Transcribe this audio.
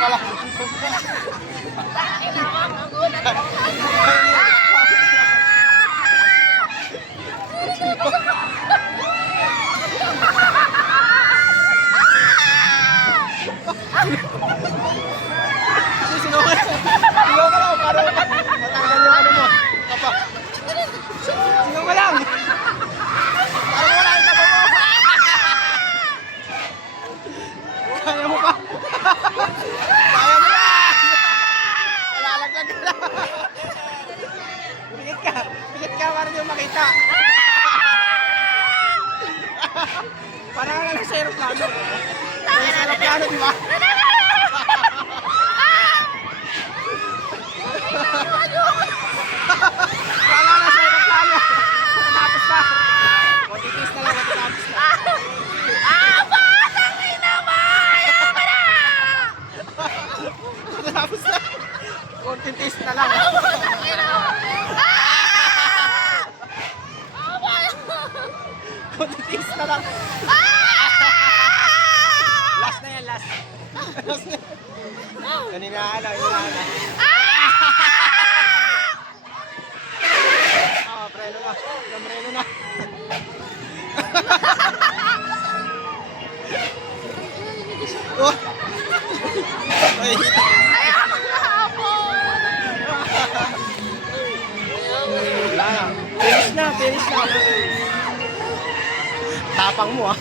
pala. Sigaw ka lang para matanggal yung ano mo. Kapa. Sigaw ka lang. Para wala yung tabo mo. Kaya mo pa. Kaya mo yan. Malalaglag ka lang. Pikit ka para nyo makita. Parang nga lang sa aeroplano. Sa aeroplano, di ba? Wala na sa aeroplano. Matatapos na. Matitis na lang, matatapos na. Batang ina mo! Ayoko na! Matatapos na. Konting taste na lang. Batang ina mo! Konting taste na lang. Last na yan, last. Last na. Naninahan na, naninahan na. Preno na. Preno na. Oh. Ay. Ayoko na po! Wala na. Finish na, finish na. Tapang mo ah.